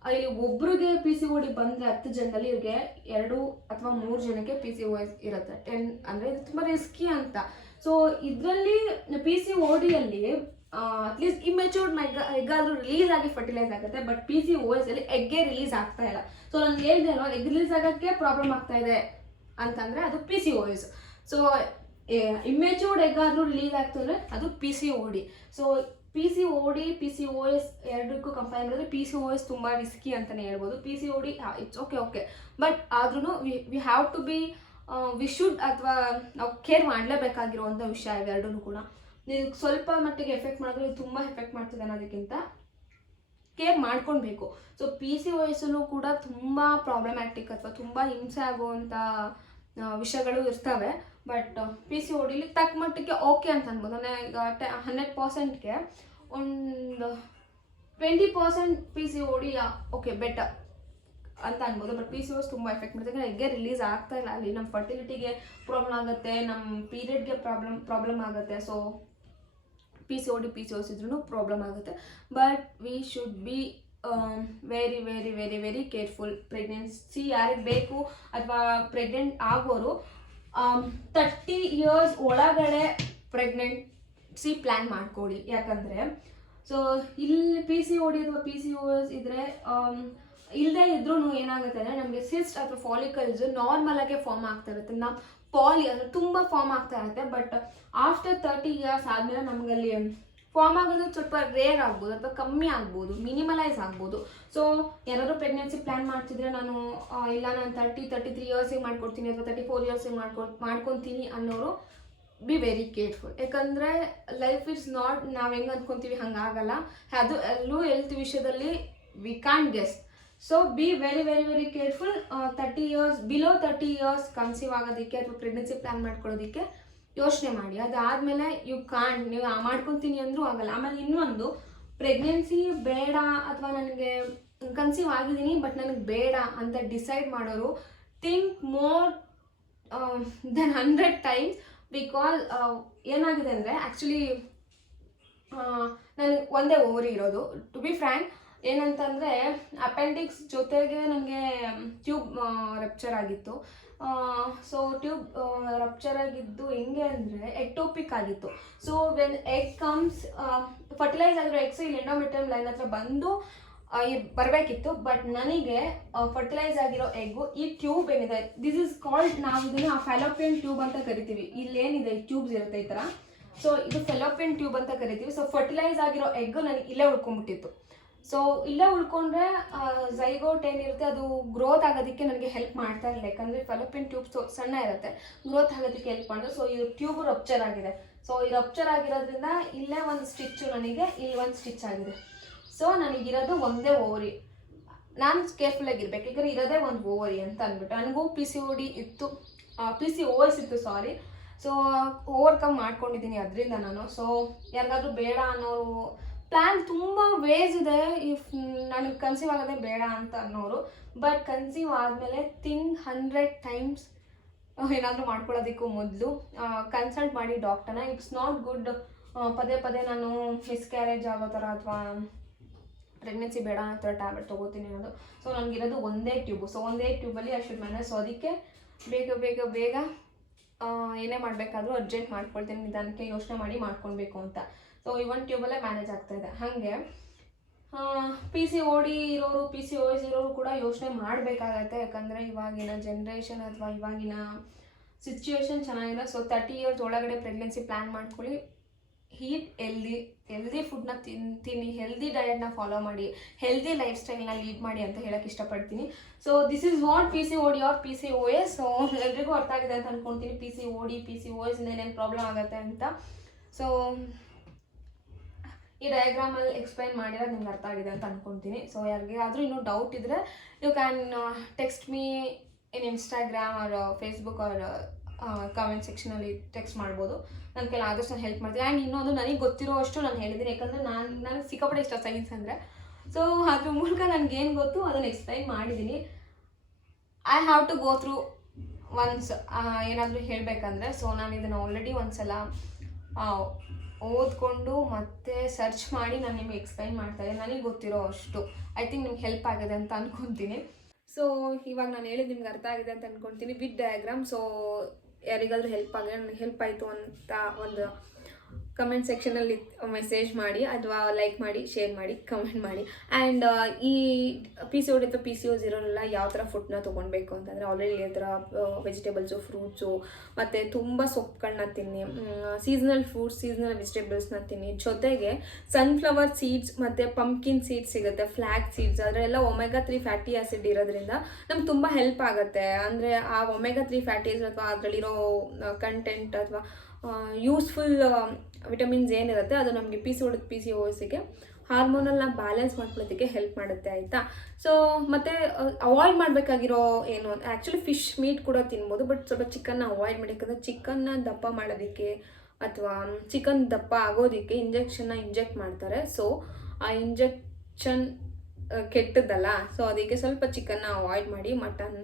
ಇಲ್ಲಿ ಒಬ್ರಿಗೆ PCOD ಬಂದರೆ 10 ಜನದಲ್ಲಿ ಇವ್ರಿಗೆ 2 ಅಥವಾ 3 ಜನಕ್ಕೆ PCOS ಇರುತ್ತೆ. 10 ಅಂದರೆ ಇದು ತುಂಬ ರಿಸ್ಕಿ ಅಂತ. ಸೊ ಇದರಲ್ಲಿ PCODಯಲ್ಲಿ ಅಟ್ಲೀಸ್ಟ್ ಇಮ್ಮೆಚೂರ್ಡ್ ಎಗ್ಗಾದರೂ ರಿಲೀಸ್ ಆಗಿ ಫರ್ಟಿಲೈಸ್ ಆಗುತ್ತೆ. ಬಟ್ PCOS ಅಲ್ಲಿ ಎಗ್ಗೆ ರಿಲೀಸ್ ಆಗ್ತಾ ಇಲ್ಲ. ಸೊ ನಾನು ಹೇಳ್ದೆ ಅಲ್ವಾ, ಎಗ್ ರಿಲೀಸ್ ಆಗೋಕ್ಕೆ ಪ್ರಾಬ್ಲಮ್ ಆಗ್ತಾ ಇದೆ ಅಂತಂದರೆ ಅದು PCOS. ಸೊ ಇಮ್ಮೆಚೂರ್ಡ್ ಎಗ್ಗಾದರೂ ರಿಲೀಸ್ ಆಗ್ತಂದರೆ ಅದು PCOD. ಸೊ PCOS ಎರಡಕ್ಕೂ ಕಂಪೇರ್ ಮಾಡಿದ್ರೆ PCOS ತುಂಬ ರಿಸ್ಕಿ ಅಂತಲೇ ಹೇಳ್ಬೋದು. PCOD ಇಟ್ಸ್ ಓಕೆ ಬಟ್ ಆದ್ರೂ we have to be we should ಅಥವಾ ನಾವು ಕೇರ್ ಮಾಡಲೇಬೇಕಾಗಿರುವಂಥ ವಿಷಯ ಇವೆರಡೂ ಕೂಡ. ನೀವು ಸ್ವಲ್ಪ ಮಟ್ಟಿಗೆ ಎಫೆಕ್ಟ್ ಮಾಡಿದ್ರೆ ಇದು ತುಂಬ ಎಫೆಕ್ಟ್ ಮಾಡ್ತಿದೆ ಅನ್ನೋದಕ್ಕಿಂತ ಕೇರ್ ಮಾಡ್ಕೊಳ್ಬೇಕು. ಸೊ PCOSಲ್ಲೂ ಕೂಡ ತುಂಬ ಪ್ರಾಬ್ಲಮ್ಯಾಟಿಕ್ ಅಥವಾ ತುಂಬ ಹಿಂಸೆ ಆಗುವಂಥ ವಿಷಯಗಳು ಇರ್ತವೆ. ಬಟ್ PCODಲಿ ತಕ್ಕ ಮಟ್ಟಿಗೆ ಓಕೆ ಅಂತ ಅನ್ಬೋದು. ಈಗ 100%ಗೆ ಒಂದು 20% PCOD ಓಕೆ ಬೆಟರ್ ಅಂತ ಅನ್ಬೋದು. ಬಟ್ PCOS ತುಂಬ ಎಫೆಕ್ಟ್ ಮಾಡ್ತಾರೆ. ಎಗ್ಗೆ ರಿಲೀಸ್ ಆಗ್ತಾ ಇಲ್ಲ, ಅಲ್ಲಿ ನಮ್ಮ ಫರ್ಟಿಲಿಟಿಗೆ ಪ್ರಾಬ್ಲಮ್ ಆಗುತ್ತೆ, ನಮ್ಮ ಪೀರಿಯಡ್ಗೆ ಪ್ರಾಬ್ಲಮ್ ಆಗುತ್ತೆ. ಸೊ PCOS ಇದ್ರೂ ಪ್ರಾಬ್ಲಮ್ ಆಗುತ್ತೆ. But we should be very very very very careful. Pregnancy ಯಾರಿಗೆ ಬೇಕು ಅಥವಾ ಪ್ರೆಗ್ನೆಂಟ್ ಆಗೋರು 30 years ಒಳಗಡೆ ಪ್ರೆಗ್ನೆನ್ಸಿ ಪ್ಲ್ಯಾನ್ ಮಾಡ್ಕೊಳ್ಳಿ. ಯಾಕಂದರೆ ಸೊ ಇಲ್ಲಿ PCOD ಅಥವಾ PCOS ಇದ್ದರೆ ಇಲ್ಲದೆ ಇದ್ರೂ ಏನಾಗುತ್ತೆ ಅಂದರೆ ನಮಗೆ ಸಿಸ್ಟ್ ಅಥವಾ ಫಾಲಿಕಲ್ಸ್ ನಾರ್ಮಲ್ ಆಗಿ ಫಾರ್ಮ್ ಆಗ್ತಾ ಇರುತ್ತೆ. ಪಾಲಿ ಅಂದರೆ ತುಂಬ ಫಾರ್ಮ್ ಆಗ್ತಾ ಇರುತ್ತೆ. ಬಟ್ ಆಫ್ಟರ್ 30 years ಆದಮೇಲೆ ನಮಗಲ್ಲಿ ಫಾರ್ಮ್ ಆಗೋದು ಸ್ವಲ್ಪ ರೇರ್ ಆಗ್ಬೋದು ಅಥವಾ ಕಮ್ಮಿ ಆಗ್ಬೋದು, ಮಿನಿಮಲೈಸ್ ಆಗ್ಬೋದು. ಸೊ ಯಾರಾದರೂ ಪ್ರೆಗ್ನೆನ್ಸಿ ಪ್ಲ್ಯಾನ್ ಮಾಡ್ತಿದ್ರೆ ನಾನು 33 yearsಗೆ ಮಾಡ್ಕೊಡ್ತೀನಿ ಅಥವಾ 34 yearsಗೆ ಮಾಡ್ಕೊತೀನಿ ಅನ್ನೋರು ಬಿ ವೆರಿ ಕೇರ್ಫುಲ್. ಯಾಕಂದರೆ ಲೈಫ್ ಇಸ್ ನಾಟ್ ನಾವು ಹೆಂಗೆ ಅಂದ್ಕೊತೀವಿ ಹಂಗಾಗಲ್ಲ. ಅದು ಎಲ್ಲೂ ಹೆಲ್ತ್ ವಿಷಯದಲ್ಲಿ we can't guess. So be very very very careful. 30 years below 30 years conceive ಆಗೋದಕ್ಕೆ ಅಥವಾ ಪ್ರೆಗ್ನೆನ್ಸಿ ಪ್ಲ್ಯಾನ್ ಮಾಡ್ಕೊಳ್ಳೋದಕ್ಕೆ ಯೋಚನೆ ಮಾಡಿ. ಅದಾದಮೇಲೆ ನೀವು ಮಾಡ್ಕೊತೀನಿ ಅಂದರೂ ಆಗಲ್ಲ. ಆಮೇಲೆ ಇನ್ನೊಂದು, ಪ್ರೆಗ್ನೆನ್ಸಿ ಬೇಡ ಅಥವಾ ನನಗೆ ಕನ್ಸೀವ್ ಆಗಿದ್ದೀನಿ ಬಟ್ ನನಗೆ ಬೇಡ ಅಂತ ಡಿಸೈಡ್ ಮಾಡೋರು think more than 100 times. Because ಏನಾಗಿದೆ ಅಂದರೆ ಆ್ಯಕ್ಚುಲಿ ನನಗೆ ಒಂದೇ ಓವರಿ ಇರೋದು. ಟು ಬಿ ಫ್ರ್ಯಾಂಕ್ ಏನಂತಂದರೆ ಅಪೆಂಡಿಕ್ಸ್ ಜೊತೆಗೆ ನನಗೆ ಟ್ಯೂಬ್ ರಪ್ಚರ್ ಆಗಿತ್ತು. ಸೊ ಟ್ಯೂಬ್ ರಪ್ಚರ್ ಆಗಿದ್ದು ಹೆಂಗೆ ಅಂದರೆ ಎಕ್ಟೋಪಿಕ್ ಆಗಿತ್ತು. So when egg comes fertilise ಆಗಿರೋ ಎಗ್ಸ್ ಇಲ್ಲಿ ಎಂಡೋಮೆಟ್ರಿಯಮ್ ಲೈನ್ ಹತ್ರ ಬಂದು ಬರಬೇಕಿತ್ತು. ಬಟ್ ನನಗೆ ಫರ್ಟಿಲೈಸ್ ಆಗಿರೋ ಎಗ್ಗು ಈ ಟ್ಯೂಬ್ ಏನಿದೆ, ದಿಸ್ ಇಸ್ ಕಾಲ್ಡ್, ನಾವು ಇದನ್ನು ಫೆಲೋಪಿಯನ್ ಟ್ಯೂಬ್ ಅಂತ ಕರಿತೀವಿ. ಇಲ್ಲೇನಿದೆ ಈ ಟ್ಯೂಬ್ಸ್ ಇರುತ್ತೆ ಈ ಥರ. ಸೊ ಇದು ಫೆಲೋಪಿಯನ್ ಟ್ಯೂಬ್ ಅಂತ ಕರಿತೀವಿ. ಸೊ ಫರ್ಟಿಲೈಸ್ ಆಗಿರೋ ಎಗ್ಗು ನನಗೆ ಇಲ್ಲೇ ಉಳ್ಕೊಂಡ್ಬಿಟ್ಟಿತ್ತು. ಸೊ ಇಲ್ಲೇ ಉಳ್ಕೊಂಡ್ರೆ ಝೈಗೋಟ್ ಏನಿರುತ್ತೆ ಅದು ಗ್ರೋತ್ ಆಗೋದಕ್ಕೆ ನನಗೆ ಹೆಲ್ಪ್ ಮಾಡ್ತಾ ಇರಲಿಲ್ಲ. ಯಾಕಂದರೆ ಫೆಲೋಪಿಯನ್ ಟ್ಯೂಬ್ ಸಣ್ಣ ಇರುತ್ತೆ, ಗ್ರೋತ್ ಆಗೋದಕ್ಕೆ ಹೆಲ್ಪ್ ಮಾಡಿದ್ರೆ. ಸೊ ಇದು ಟ್ಯೂಬ್ ರಪ್ಚರ್ ಆಗಿದೆ. ಸೊ ಈ ರಪ್ಚರ್ ಆಗಿರೋದ್ರಿಂದ ಇಲ್ಲೇ ಒಂದು ಸ್ಟಿಚ್ಚು, ನನಗೆ ಇಲ್ಲಿ ಒಂದು ಸ್ಟಿಚ್ ಆಗಿದೆ. ಸೊ ನನಗಿರೋದು ಒಂದೇ ಓವರಿ. ನಾನು ಕೇರ್ಫುಲ್ಲಾಗಿರ್ಬೇಕು, ಯಾಕಂದರೆ ಇರೋದೇ ಒಂದು ಓವರಿ ಅಂತ ಅಂದ್ಬಿಟ್ಟು. ನನಗೂ PCOS ಇತ್ತು ಸಾರಿ. ಸೊ ಓವರ್ಕಮ್ ಮಾಡ್ಕೊಂಡಿದ್ದೀನಿ ಅದರಿಂದ ನಾನು. ಸೊ ಯಾರಿಗಾದ್ರೂ ಬೇಡ ಅನ್ನೋರು, ಪ್ಲ್ಯಾನ್ ತುಂಬ ವೇಸ್ ಇದೆ. ಇಫ್ ನನಗೆ ಕನ್ಸೀವ್ ಆಗೋದೇ ಬೇಡ ಅಂತ ಅನ್ನೋರು, ಬಟ್ ಕನ್ಸೀವ್ ಆದಮೇಲೆ ಥಿಂಕ್ 100 times ಏನಾದರೂ ಮಾಡ್ಕೊಳ್ಳೋದಕ್ಕೂ ಮೊದಲು ಕನ್ಸಲ್ಟ್ ಮಾಡಿ ಡಾಕ್ಟರ್ನ. ಇಟ್ಸ್ ನಾಟ್ ಗುಡ್ ಪದೇ ಪದೇ ನಾನು ಮಿಸ್ಕ್ಯಾರೇಜ್ ಆಗೋ ಥರ ಅಥವಾ ಪ್ರೆಗ್ನೆನ್ಸಿ ಬೇಡ ಅನ್ನೋ ಥರ ಟ್ಯಾಬ್ಲೆಟ್ ತೊಗೋತೀನಿ ಅನ್ನೋದು. ಸೊ ನನಗಿರೋದು ಒಂದೇ ಟ್ಯೂಬು. ಸೊ ಒಂದೇ ಟ್ಯೂಬಲ್ಲಿ ಐ ಶುಡ್ ಮ್ಯಾನೇಜ್. ಸೊ ಅದಕ್ಕೆ ಬೇಗ ಏನೇ ಮಾಡಬೇಕಾದ್ರೂ ಅರ್ಜೆಂಟ್ ಮಾಡ್ಕೊಳ್ತೀನಿ, ನಿಧಾನಕ್ಕೆ ಯೋಚನೆ ಮಾಡಿ ಮಾಡ್ಕೊಳ್ಬೇಕು ಅಂತ. ಸೊ ಈ ಒಂದು ಟ್ಯೂಬಲ್ಲೇ ಮ್ಯಾನೇಜ್ ಆಗ್ತಾಯಿದೆ. ಹಾಗೆ PCOS ಇರೋರು ಕೂಡ ಯೋಚನೆ ಮಾಡಬೇಕಾಗತ್ತೆ. ಯಾಕಂದರೆ ಇವಾಗಿನ ಜನ್ರೇಷನ್ ಅಥವಾ ಇವಾಗಿನ ಸಿಚುವೇಶನ್ ಚೆನ್ನಾಗಿಲ್ಲ. ಸೊ 30 years ಒಳಗಡೆ ಪ್ರೆಗ್ನೆನ್ಸಿ ಪ್ಲ್ಯಾನ್ ಮಾಡ್ಕೊಳ್ಳಿ. ಹೆಲ್ದಿ ಫುಡ್ನ ತಿನ್ನಿ, ಹೆಲ್ದಿ ಡಯಟ್ನ ಫಾಲೋ ಮಾಡಿ, ಹೆಲ್ದಿ ಲೈಫ್ ಸ್ಟೈಲ್ನ ಲೀಡ್ ಮಾಡಿ ಅಂತ ಹೇಳಕ್ಕೆ ಇಷ್ಟಪಡ್ತೀನಿ. So this is what PCOD or PCOS. So ಎಲ್ರಿಗೂ ಅರ್ಥ ಆಗಿದೆ ಅಂತ ಅಂದ್ಕೊಳ್ತೀನಿ PCOD PCOS ಇಂದ ಏನೇನು ಪ್ರಾಬ್ಲಮ್ ಆಗುತ್ತೆ ಅಂತ. ಸೊ ಈ ಡಯಾಗ್ರಾಮಲ್ಲಿ ಎಕ್ಸ್ಪ್ಲೈನ್ ಮಾಡಿರೋದು ನಿಮ್ಗೆ ಅರ್ಥ ಆಗಿದೆ ಅಂತ ಅಂದ್ಕೊಳ್ತೀನಿ. ಸೊ ಯಾರಿಗಾದರೂ ಇನ್ನೂ ಡೌಟ್ ಇದ್ದರೆ you can text me in Instagram or Facebook or comment ಸೆಕ್ಷನಲ್ಲಿ ಟೆಕ್ಸ್ಟ್ ಮಾಡ್ಬೋದು. ನನ್ನ ಕೈಲಿ ಆದಷ್ಟು ನಾನು ಹೆಲ್ಪ್ ಮಾಡ್ತೀನಿ. ಆ್ಯಂಡ್ ಇನ್ನೊಂದು ನನಗೆ ಗೊತ್ತಿರೋ ಅಷ್ಟು ನಾನು ಹೇಳಿದ್ದೀನಿ, ಯಾಕಂದರೆ ನನಗೆ ಸಿಕ್ಕಾಪಟ್ಟೆ ಇಷ್ಟ ಸೈನ್ಸ್ ಅಂದರೆ. ಸೊ ಅದ್ರ ಮೂಲಕ ನನಗೇನು ಗೊತ್ತು ಅದನ್ನು ಎಕ್ಸ್ಪ್ಲೈನ್ ಮಾಡಿದ್ದೀನಿ. I have to go through once ಏನಾದರೂ ಹೇಳಬೇಕಂದ್ರೆ. ಸೊ ನಾನು ಇದನ್ನು ಆಲ್ರೆಡಿ ಒಂದ್ಸಲ ಓದ್ಕೊಂಡು ಮತ್ತೆ ಸರ್ಚ್ ಮಾಡಿ ನಾನು ನಿಮಗೆ ಎಕ್ಸ್ಪ್ಲೈನ್ ಮಾಡ್ತಾಯಿದ್ದೆ. ನನಗೆ ಗೊತ್ತಿರೋ ಅಷ್ಟು ಐ ಥಿಂಕ್ ನಿಮ್ಗೆ ಹೆಲ್ಪ್ ಆಗಿದೆ ಅಂತ ಅಂದ್ಕೊತೀನಿ. ಸೊ ಇವಾಗ ನಾನು ಹೇಳಿದ್ದು ನಿಮ್ಗೆ ಅರ್ಥ ಆಗಿದೆ ಅಂತ ಅಂದ್ಕೊಳ್ತೀನಿ ವಿತ್ ಡಯಾಗ್ರಾಮ್. ಸೊ ಯಾರಿಗಾದರೂ ಹೆಲ್ಪ್ ಆಗಿದೆ, ನನಗೆ ಹೆಲ್ಪ್ ಆಯಿತು ಅಂತ ಒಂದು ಕಮೆಂಟ್ ಸೆಕ್ಷನಲ್ಲಿ ಮೆಸೇಜ್ ಮಾಡಿ ಅಥವಾ ಲೈಕ್ ಮಾಡಿ, ಶೇರ್ ಮಾಡಿ, ಕಮೆಂಟ್ ಮಾಡಿ. ಆ್ಯಂಡ್ ಈ PCOD ಅಥವಾ PCOS ಇರೋರೆಲ್ಲ ಯಾವ ಥರ ಫುಡ್ನ ತೊಗೊಳ್ಬೇಕು ಅಂತಂದರೆ ಆಲ್ರೆಡಿ ಈ ಥರ ವೆಜಿಟೇಬಲ್ಸು, ಫ್ರೂಟ್ಸು ಮತ್ತು ತುಂಬ ಸೊಪ್ಪುಗಳನ್ನ ತಿನ್ನಿ, ಸೀಸನಲ್ ಫ್ರೂಟ್ಸ್, ಸೀಸನಲ್ ವೆಜಿಟೇಬಲ್ಸ್ನ ತಿನ್ನಿ. ಜೊತೆಗೆ ಸನ್ಫ್ಲವರ್ ಸೀಡ್ಸ್ ಮತ್ತು ಪಂಪ್ಕಿನ್ ಸೀಡ್ಸ್ ಸಿಗುತ್ತೆ, ಫ್ಲ್ಯಾಕ್ ಸೀಡ್ಸ್, ಅದರೆಲ್ಲ ಒಮೆಗಾ 3 ಫ್ಯಾಟಿ ಆ್ಯಸಿಡ್ ಇರೋದ್ರಿಂದ ನಮ್ಗೆ ತುಂಬ ಹೆಲ್ಪ್ ಆಗುತ್ತೆ. ಅಂದರೆ ಆ ಒಮೆಗಾ 3 ಫ್ಯಾಟೀಸ್ ಅಥವಾ ಅದರಲ್ಲಿರೋ ಕಂಟೆಂಟ್ ಅಥವಾ ಯೂಸ್ಫುಲ್ ವಿಟಮಿನ್ಸ್ ಏನಿರುತ್ತೆ ಅದು ನಮಗೆ PCOD PCOSಗೆ ಹಾರ್ಮೋನಲ್ನ ಬ್ಯಾಲೆನ್ಸ್ ಮಾಡ್ಕೊಳ್ಳೋದಕ್ಕೆ ಹೆಲ್ಪ್ ಮಾಡುತ್ತೆ, ಆಯಿತಾ. ಸೊ ಮತ್ತು ಅವಾಯ್ಡ್ ಮಾಡಬೇಕಾಗಿರೋ ಏನು, ಆ್ಯಕ್ಚುಲಿ ಫಿಶ್ ಮೀಟ್ ಕೂಡ ತಿನ್ಬೋದು, ಬಟ್ ಸ್ವಲ್ಪ ಚಿಕನ್ನ ಅವಾಯ್ಡ್ ಮಾಡಿ. ಯಾಕಂದರೆ ಚಿಕನ್ನ ದಪ್ಪ ಮಾಡೋದಕ್ಕೆ ಅಥವಾ ಚಿಕನ್ ದಪ್ಪ ಆಗೋದಕ್ಕೆ ಇಂಜೆಕ್ಟ್ ಮಾಡ್ತಾರೆ. ಸೊ ಆ ಇಂಜೆಕ್ಷನ್ ಕೆಟ್ಟದ್ದಲ್ಲ. ಸೊ ಅದಕ್ಕೆ ಸ್ವಲ್ಪ ಚಿಕನ್ನ ಅವಾಯ್ಡ್ ಮಾಡಿ. ಮಟನ್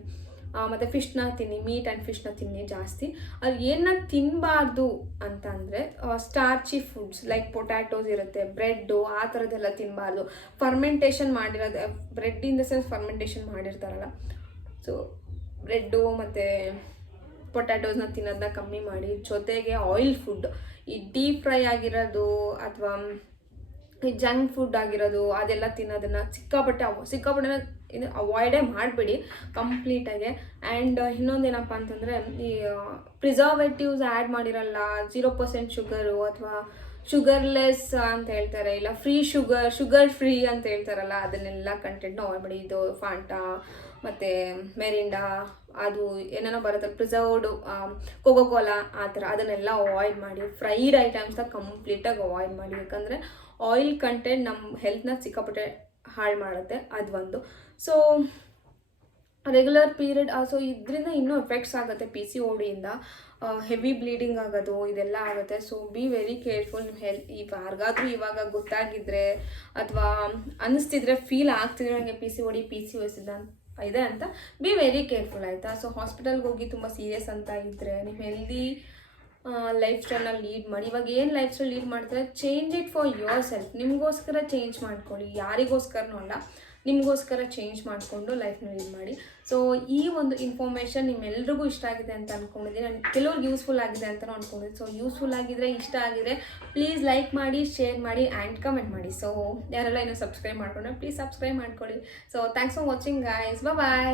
ಮತ್ತು ಫಿಶ್ನ ತಿನ್ನಿ, ಮೀಟ್ ಆ್ಯಂಡ್ ಫಿಶ್ನ ತಿನ್ನಿ ಜಾಸ್ತಿ. ಅದು ಏನನ್ನ ತಿನ್ನಬಾರ್ದು ಅಂತ ಅಂದರೆ ಸ್ಟಾರ್ಚಿ ಫುಡ್ಸ್ ಲೈಕ್ ಪೊಟ್ಯಾಟೋಸ್ ಇರುತ್ತೆ, ಬ್ರೆಡ್ಡು, ಆ ಥರದ್ದೆಲ್ಲ ತಿನ್ನಬಾರ್ದು. ಫರ್ಮೆಂಟೇಷನ್ ಮಾಡಿರೋದು, bread in the sense fermentation ಮಾಡಿರ್ತಾರಲ್ಲ, ಸೊ ಬ್ರೆಡ್ಡು ಮತ್ತು ಪೊಟ್ಯಾಟೋಸ್ನ ತಿನ್ನೋದನ್ನ ಕಮ್ಮಿ ಮಾಡಿ. ಜೊತೆಗೆ ಆಯಿಲ್ ಫುಡ್, ಈ ಡೀಪ್ ಫ್ರೈ ಆಗಿರೋದು ಅಥವಾ ಈ ಜಂಕ್ ಫುಡ್ ಆಗಿರೋದು ಅದೆಲ್ಲ ತಿನ್ನೋದನ್ನು ಸಿಕ್ಕಾಪಟ್ಟೆ ಅವಾಯ್ಡೇ ಮಾಡಬೇಡಿ ಕಂಪ್ಲೀಟಾಗೆ. ಆ್ಯಂಡ್ ಇನ್ನೊಂದೇನಪ್ಪ ಅಂತಂದರೆ ಈ ಪ್ರಿಸರ್ವೇಟಿವ್ಸ್ ಆ್ಯಡ್ ಮಾಡಿರಲ್ಲ, 0% ಶುಗರು ಅಥವಾ ಶುಗರ್ಲೆಸ್ ಅಂತ ಹೇಳ್ತಾರೆ, ಇಲ್ಲ ಶುಗರ್ ಫ್ರೀ ಅಂತ ಹೇಳ್ತಾರಲ್ಲ, ಅದನ್ನೆಲ್ಲ ಕಂಟೆಂಟ್ನ ಅವಾಯ್ಡ್ ಮಾಡಿ. ಇದು ಫಾಂಟಾ ಮತ್ತು ಮೆರಿಂಡಾ, ಅದು ಏನೇನೋ ಬರುತ್ತೆ, ಪ್ರಿಸರ್ವ್ಡ್ ಕೋಕೋ-ಕೋಲಾ ಆ ಥರ, ಅದನ್ನೆಲ್ಲ ಅವಾಯ್ಡ್ ಮಾಡಿ. ಫ್ರೈಡ್ ಐಟಮ್ಸ್ನ ಕಂಪ್ಲೀಟಾಗಿ ಅವಾಯ್ಡ್ ಮಾಡಿ. ಯಾಕಂದರೆ ಆಯಿಲ್ ಕಂಟೆಂಟ್ ನಮ್ಮ ಹೆಲ್ತ್ನ ಸಿಕ್ಕಾಪಟ್ಟೆ ಹಾಳು ಮಾಡುತ್ತೆ, ಅದು ಒಂದು. ಸೊ ರೆಗ್ಯುಲರ್ ಪೀರಿಯಡ್, ಸೊ ಇದರಿಂದ ಇನ್ನೂ ಎಫೆಕ್ಟ್ಸ್ ಆಗುತ್ತೆ PCODಯಿಂದ. ಹೆವಿ ಬ್ಲೀಡಿಂಗ್ ಆಗೋದು ಇದೆಲ್ಲ ಆಗುತ್ತೆ. So be very careful. ನಿಮ್ಮ ಹೆಲ್ತ್ ಯಾರಿಗಾದ್ರೂ ಇವಾಗ ಗೊತ್ತಾಗಿದ್ದರೆ ಅಥವಾ ಅನ್ನಿಸ್ತಿದ್ರೆ, ಫೀಲ್ ಆಗ್ತಿದ್ರೆ ನನಗೆ PCOD PCOS ಇದೆ ಅಂತ, ಬಿ ವೆರಿ ಕೇರ್ಫುಲ್, ಆಯಿತಾ. ಸೊ ಹಾಸ್ಪಿಟಲ್ಗೆ ಹೋಗಿ ತುಂಬ ಸೀರಿಯಸ್ ಅಂತ ಇದ್ದರೆ ನೀವು ಹೆಲ್ದಿ ಲೈಫ್ ಸ್ಟೈಲ್ನ ಲೀಡ್ ಮಾಡಿ. ಇವಾಗ ಏನು ಲೈಫ್ ಸ್ಟೈಲ್ ಲೀಡ್ ಮಾಡ್ತಾರೆ, change it for your self. ನಿಮಗೋಸ್ಕರ ಚೇಂಜ್ ಮಾಡ್ಕೊಳ್ಳಿ, ಯಾರಿಗೋಸ್ಕರನೂ ಅಲ್ಲ, ನಿಮಗೋಸ್ಕರ ಚೇಂಜ್ ಮಾಡಿಕೊಂಡು ಲೈಫ್ನ ಲೀಡ್ ಮಾಡಿ. ಸೊ ಈ ಒಂದು ಇನ್ಫಾರ್ಮೇಷನ್ ನಿಮ್ಮೆಲ್ರಿಗೂ ಇಷ್ಟ ಆಗಿದೆ ಅಂತ ಅಂದ್ಕೊಂಡಿದ್ದೀನಿ. ನಾನು ಕೆಲವ್ರಿಗೆ ಯೂಸ್ಫುಲ್ ಆಗಿದೆ ಅಂತಲೂ ಅಂದ್ಕೊಂಡಿದ್ದೀನಿ. ಸೊ ಯೂಸ್ಫುಲ್ ಆಗಿದ್ರೆ, ಇಷ್ಟ ಆಗಿದ್ರೆ ಪ್ಲೀಸ್ ಲೈಕ್ ಮಾಡಿ, ಶೇರ್ ಮಾಡಿ ಆ್ಯಂಡ್ ಕಮೆಂಟ್ ಮಾಡಿ. ಸೊ ಯಾರೆಲ್ಲ ಇನ್ನೂ ಸಬ್ಸ್ಕ್ರೈಬ್ ಮಾಡ್ಕೊಂಡ್ರೆ ಪ್ಲೀಸ್ ಸಬ್ಸ್ಕ್ರೈಬ್ ಮಾಡ್ಕೊಳ್ಳಿ. So thanks for watching guys, bye.